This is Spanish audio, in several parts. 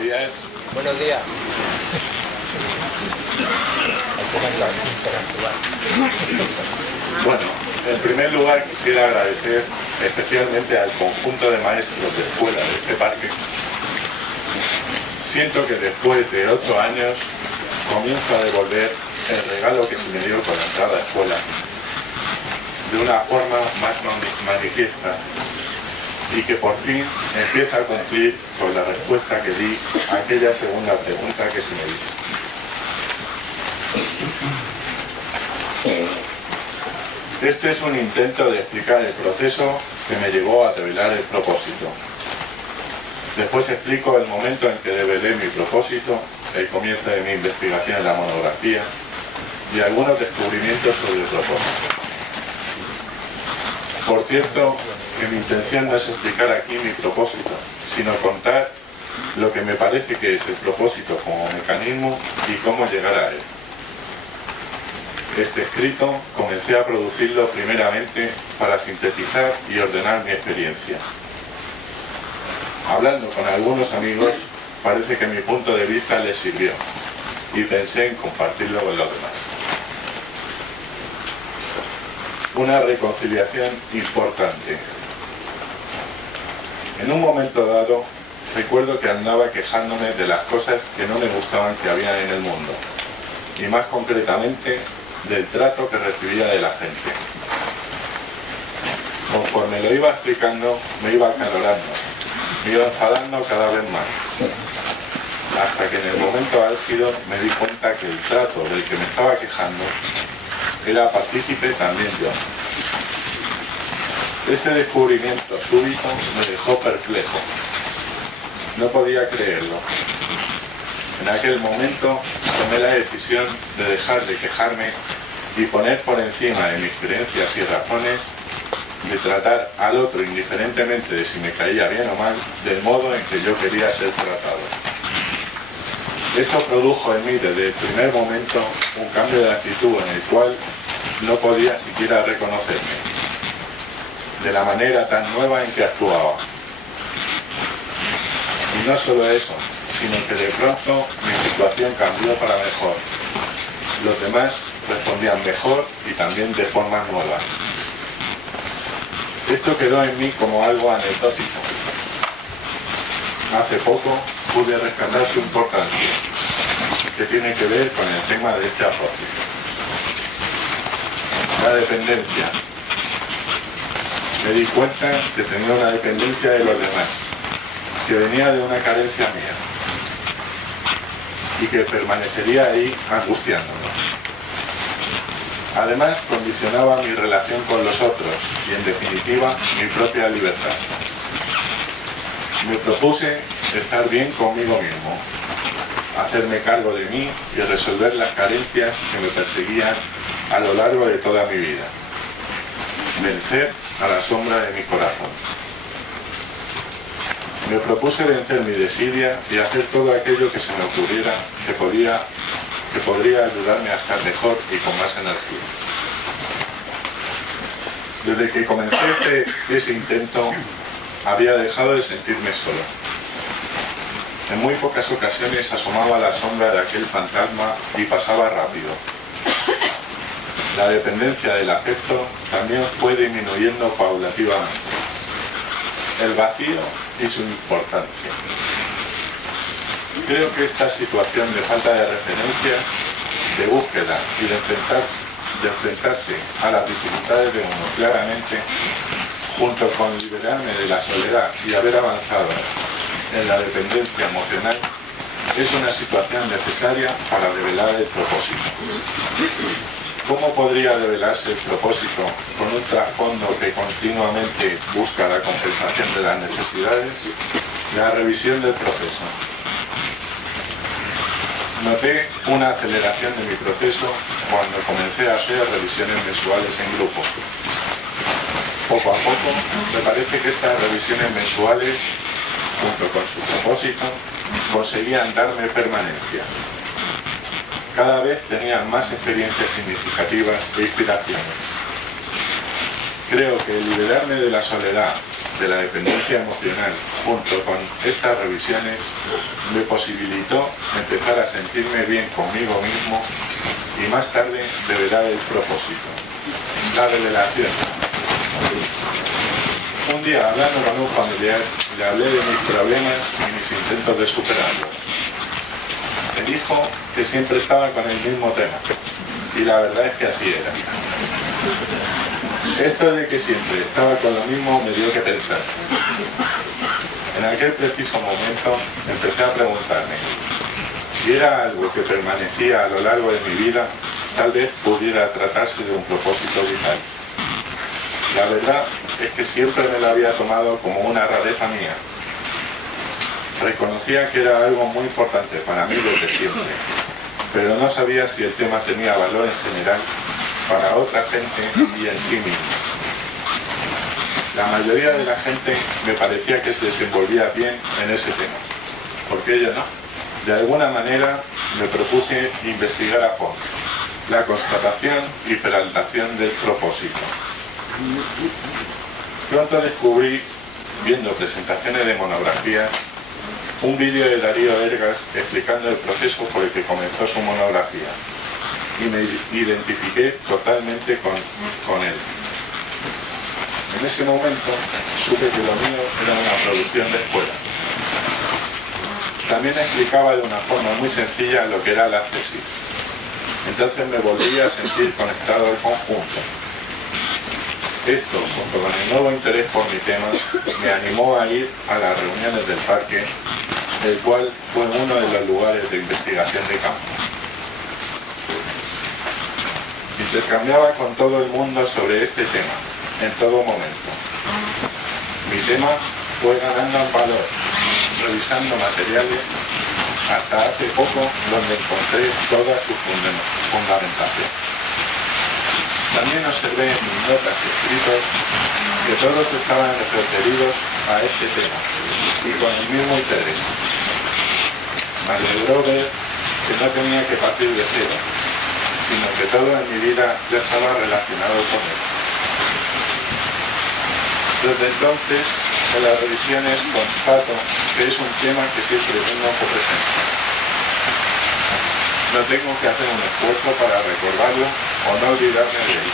días. Buenos días. Bueno, en primer lugar quisiera agradecer especialmente al conjunto de maestros de escuela de este parque. Siento que después de 8 años comienzo a devolver el regalo que se me dio con la entrada a escuela de una forma más manifiesta y que por fin empieza a cumplir con la respuesta que di a aquella segunda pregunta que se me hizo. Este es un intento de explicar el proceso que me llevó a revelar el propósito. Después explico el momento en que revelé mi propósito, el comienzo de mi investigación en la monografía y algunos descubrimientos sobre el propósito. Por cierto, que mi intención no es explicar aquí mi propósito, sino contar lo que me parece que es el propósito como mecanismo y cómo llegar a él. Este escrito comencé a producirlo primeramente para sintetizar y ordenar mi experiencia. Hablando con algunos amigos, parece que mi punto de vista les sirvió y pensé en compartirlo con los demás. Una reconciliación importante. En un momento dado, recuerdo que andaba quejándome de las cosas que no me gustaban que había en el mundo, y más concretamente del trato que recibía de la gente. Conforme lo iba explicando, me iba acalorando, me iba enfadando cada vez más, hasta que en el momento álgido me di cuenta que el trato del que me estaba quejando era partícipe también yo. Este descubrimiento súbito me dejó perplejo. No podía creerlo. En aquel momento tomé la decisión de dejar de quejarme y poner por encima de mis creencias y razones, de tratar al otro indiferentemente de si me caía bien o mal, del modo en que yo quería ser tratado. Esto produjo en mí desde el primer momento un cambio de actitud en el cual no podía siquiera reconocerme, de la manera tan nueva en que actuaba. Y no solo eso, sino que de pronto mi situación cambió para mejor. Los demás respondían mejor y también de formas nuevas. Esto quedó en mí como algo anecdótico. Hace poco pude rescatar su importancia, que tiene que ver con el tema de este aporte. La dependencia. Me di cuenta que tenía una dependencia de los demás, que venía de una carencia mía y que permanecería ahí angustiándome. Además, condicionaba mi relación con los otros y, en definitiva, mi propia libertad. Me propuse estar bien conmigo mismo, hacerme cargo de mí y resolver las carencias que me perseguían a lo largo de toda mi vida. Vencer a la sombra de mi corazón. Me propuse vencer mi desidia y hacer todo aquello que se me ocurriera que podría ayudarme a estar mejor y con más energía. Desde que comencé ese intento, había dejado de sentirme solo. En muy pocas ocasiones asomaba la sombra de aquel fantasma y pasaba rápido. La dependencia del afecto también fue disminuyendo paulativamente. El vacío y su importancia. Creo que esta situación de falta de referencias, de búsqueda y de enfrentarse a las dificultades de uno claramente, junto con liberarme de la soledad y haber avanzado en la dependencia emocional, es una situación necesaria para revelar el propósito. ¿Cómo podría revelarse el propósito con un trasfondo que continuamente busca la compensación de las necesidades? La revisión del proceso. Noté una aceleración de mi proceso cuando comencé a hacer revisiones mensuales en grupo. Poco a poco, me parece que estas revisiones mensuales, junto con su propósito, conseguían darme permanencia. Cada vez tenían más experiencias significativas e inspiraciones. Creo que liberarme de la soledad de la dependencia emocional, junto con estas revisiones, me posibilitó empezar a sentirme bien conmigo mismo y más tarde deberá del propósito, la revelación. Un día, hablando con un familiar, le hablé de mis problemas y mis intentos de superarlos. Me dijo que siempre estaba con el mismo tema, y la verdad es que así era. Esto de que siempre estaba con lo mismo me dio que pensar. En aquel preciso momento empecé a preguntarme si era algo que permanecía a lo largo de mi vida, tal vez pudiera tratarse de un propósito vital. La verdad es que siempre me lo había tomado como una rareza mía. Reconocía que era algo muy importante para mí desde siempre, pero no sabía si el tema tenía valor en general para otra gente y en sí mismo. La mayoría de la gente me parecía que se desenvolvía bien en ese tema. ¿Por qué yo no? De alguna manera me propuse investigar a fondo la constatación y peraltación del propósito. Pronto descubrí, viendo presentaciones de monografías, un vídeo de Darío Ergas explicando el proceso por el que comenzó su monografía, y me identifiqué totalmente con él. En ese momento supe que lo mío era una producción de escuela. También explicaba de una forma muy sencilla lo que era la tesis. Entonces me volví a sentir conectado al conjunto. Esto, junto con el nuevo interés por mi tema, me animó a ir a las reuniones del parque, el cual fue uno de los lugares de investigación de campo. Intercambiaba con todo el mundo sobre este tema, en todo momento. Mi tema fue ganando en valor, revisando materiales, hasta hace poco donde encontré toda su fundamentación. También observé en mis notas y escritos que todos estaban referidos a este tema y con el mismo interés. Me alegró ver que no tenía que partir de cero, sino que todo en mi vida ya estaba relacionado con eso. Desde entonces, en las revisiones constato que es un tema que siempre tengo presente. No tengo que hacer un esfuerzo para recordarlo o no olvidarme de él.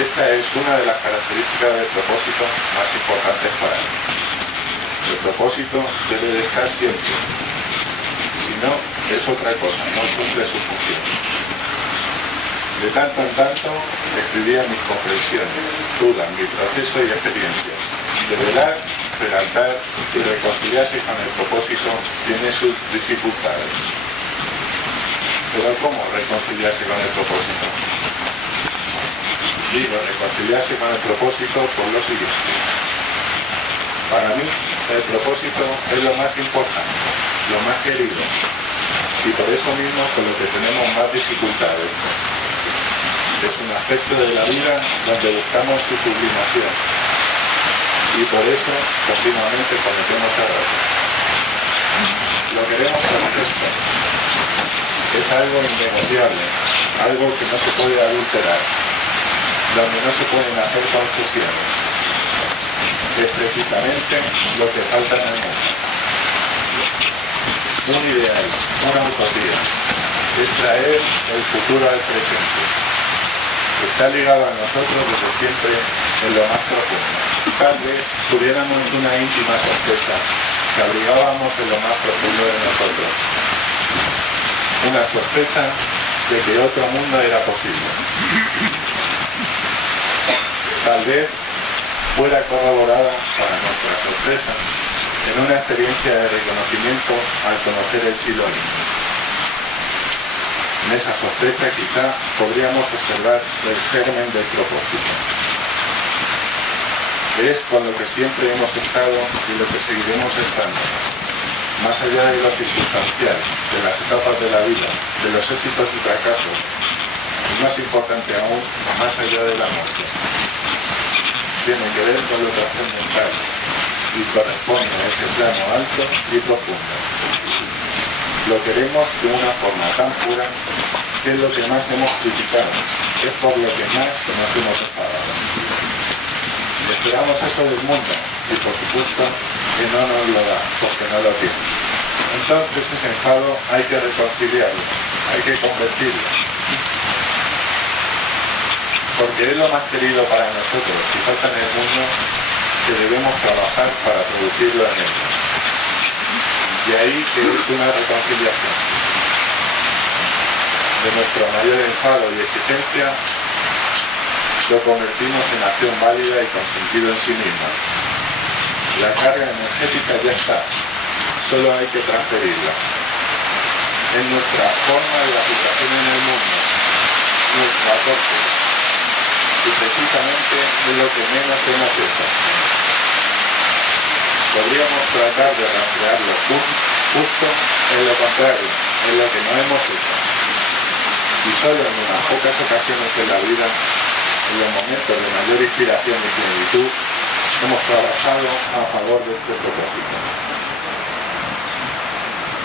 Esta es una de las características del propósito más importantes para mí. El propósito debe de estar siempre. Si no, es otra cosa, no cumple su función. De tanto en tanto, escribía mis comprensiones, dudas, mi proceso y experiencias. De velar, peraltar y reconciliarse con el propósito tiene sus dificultades. Pero ¿cómo reconciliarse con el propósito? Digo, reconciliarse con el propósito por lo siguiente. Para mí, el propósito es lo más importante, lo más querido, y por eso mismo con lo que tenemos más dificultades. Es un aspecto de la vida donde buscamos su sublimación, y por eso continuamente cometemos errores. Lo queremos perfecto. Es algo innegociable, algo que no se puede adulterar, donde no se pueden hacer concesiones. Es precisamente lo que falta en el mundo. Un ideal, una utopía, es traer el futuro al presente. Está ligado a nosotros desde siempre en lo más profundo. Tal vez tuviéramos una íntima sospecha que abrigábamos en lo más profundo de nosotros. Una sospecha de que otro mundo era posible. Tal vez fuera corroborada, para nuestra sorpresa, en una experiencia de reconocimiento al conocer el Siloé. En esa sospecha quizá podríamos observar el germen del propósito. Es con lo que siempre hemos estado y lo que seguiremos estando, más allá de lo circunstancial, de las etapas de la vida, de los éxitos y fracasos, y más importante aún, más allá de la muerte. Tiene que ver con lo trascendental y corresponde a ese plano alto y profundo. Lo queremos de una forma tan pura que es lo que más hemos criticado, es por lo que más nos hemos enfadado. Esperamos eso del mundo y por supuesto que no nos lo da, porque no lo tiene. Entonces ese enfado hay que reconciliarlo, hay que convertirlo. Porque es lo más querido para nosotros y falta en el mundo que debemos trabajar para producirlo en él. Y ahí que es una reconciliación. De nuestro mayor enfado y exigencia lo convertimos en acción válida y con sentido en sí misma. La carga energética ya está, solo hay que transferirla. Es nuestra forma de aplicación en el mundo, nuestro aporte, y precisamente es lo que menos hemos hecho. Podríamos tratar de rastrearlo justo en lo contrario, en lo que no hemos hecho. Y solo en unas pocas ocasiones en la vida, en los momentos de mayor inspiración y plenitud, hemos trabajado a favor de este propósito.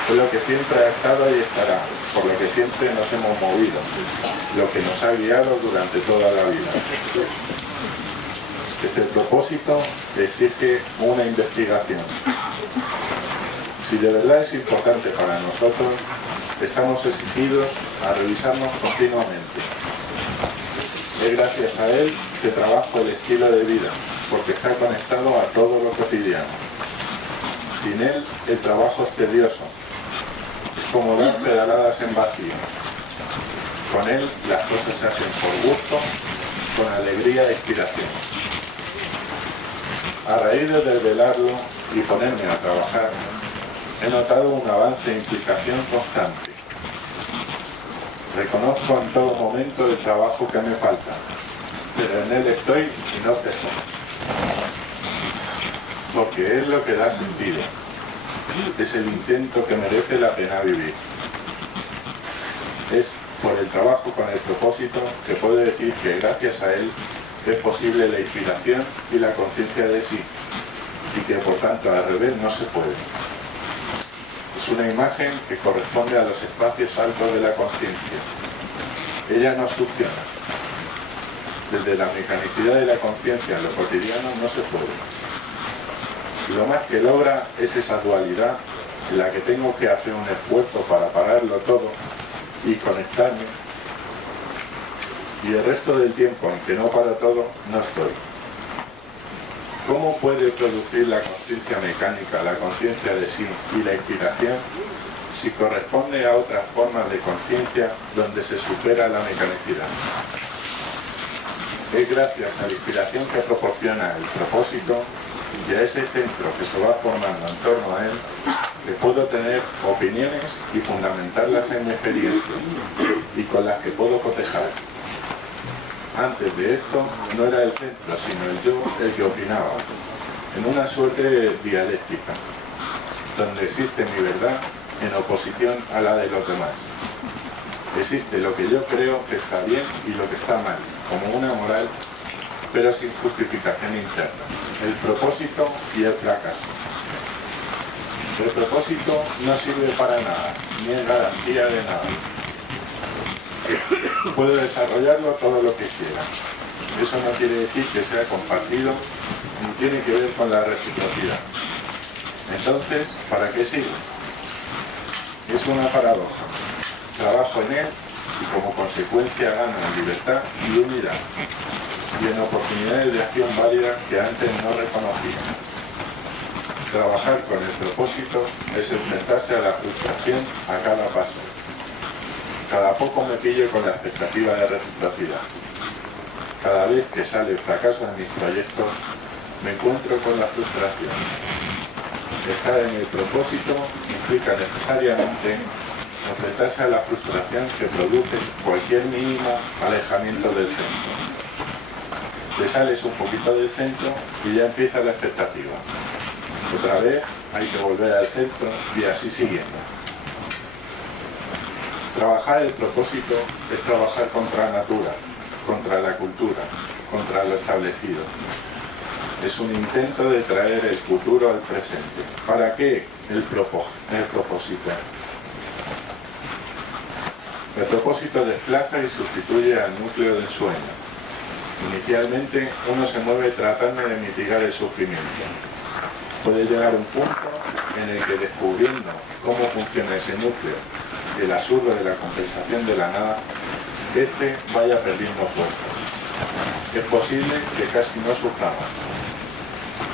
Es lo que siempre ha estado y estará, por lo que siempre nos hemos movido, lo que nos ha guiado durante toda la vida. Este propósito exige una investigación. Si de verdad es importante para nosotros, estamos exigidos a revisarnos continuamente. Es gracias a él que trabajo el estilo de vida, porque está conectado a todo lo cotidiano. Sin él, el trabajo es tedioso. Es como dar pedaladas en vacío. Con él, las cosas se hacen por gusto, con alegría e inspiración. A raíz de desvelarlo y ponerme a trabajar, he notado un avance e implicación constante. Reconozco en todo momento el trabajo que me falta, pero en él estoy y no ceso. Porque es lo que da sentido. Es el intento que merece la pena vivir. Es por el trabajo con el propósito que puedo decir que gracias a él es posible la inspiración y la conciencia de sí, y que por tanto al revés no se puede. Es una imagen que corresponde a los espacios altos de la conciencia. Ella nos succiona. Desde la mecanicidad de la conciencia en lo cotidiano no se puede. Lo más que logra es esa dualidad en la que tengo que hacer un esfuerzo para pararlo todo y conectarme, y el resto del tiempo en que no para todo, no estoy. ¿Cómo puede producir la conciencia mecánica, la conciencia de sí y la inspiración si corresponde a otras formas de conciencia donde se supera la mecanicidad? Es gracias a la inspiración que proporciona el propósito y a ese centro que se va formando en torno a él que puedo tener opiniones y fundamentarlas en mi experiencia y con las que puedo cotejar. Antes de esto no era el centro, sino el yo el que opinaba, en una suerte dialéctica, donde existe mi verdad en oposición a la de los demás. Existe lo que yo creo que está bien y lo que está mal, como una moral, pero sin justificación interna. El propósito y el fracaso. El propósito no sirve para nada, ni es garantía de nada. Puedo desarrollarlo todo lo que quiera. Eso no quiere decir que sea compartido, ni tiene que ver con la reciprocidad. Entonces, ¿para qué sirve? Es una paradoja. Trabajo en él y como consecuencia gano en libertad y unidad, y en oportunidades de acción válida que antes no reconocía. Trabajar con el propósito es enfrentarse a la frustración a cada paso. Cada poco me pillo con la expectativa de reciprocidad. Cada vez que sale el fracaso en mis proyectos, me encuentro con la frustración. Estar en el propósito implica necesariamente enfrentarse a la frustración que produce cualquier mínimo alejamiento del centro. Te sales un poquito del centro y ya empieza la expectativa. Otra vez hay que volver al centro y así siguiendo. Trabajar el propósito es trabajar contra la natura, contra la cultura, contra lo establecido. Es un intento de traer el futuro al presente. ¿Para qué el propósito? El propósito desplaza y sustituye al núcleo del sueño. Inicialmente uno se mueve tratando de mitigar el sufrimiento. Puede llegar un punto en el que, descubriendo cómo funciona ese núcleo del absurdo de la compensación de la nada, este vaya perdiendo fuerza. Es posible que casi no suframos.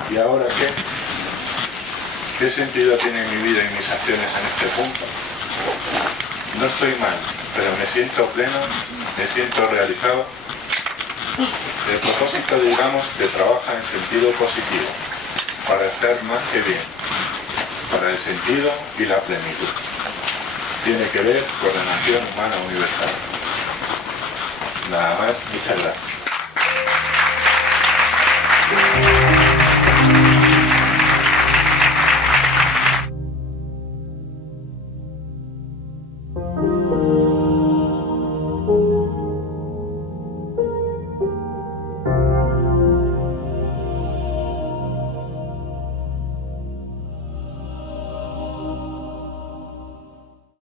¿Y ahora qué? ¿Qué sentido tiene mi vida y mis acciones en este punto? No estoy mal, pero me siento pleno, me siento realizado. El propósito, digamos, que trabaja en sentido positivo, para estar más que bien, para el sentido y la plenitud. Tiene que ver con la nación humana universal. Nada más, muchas gracias.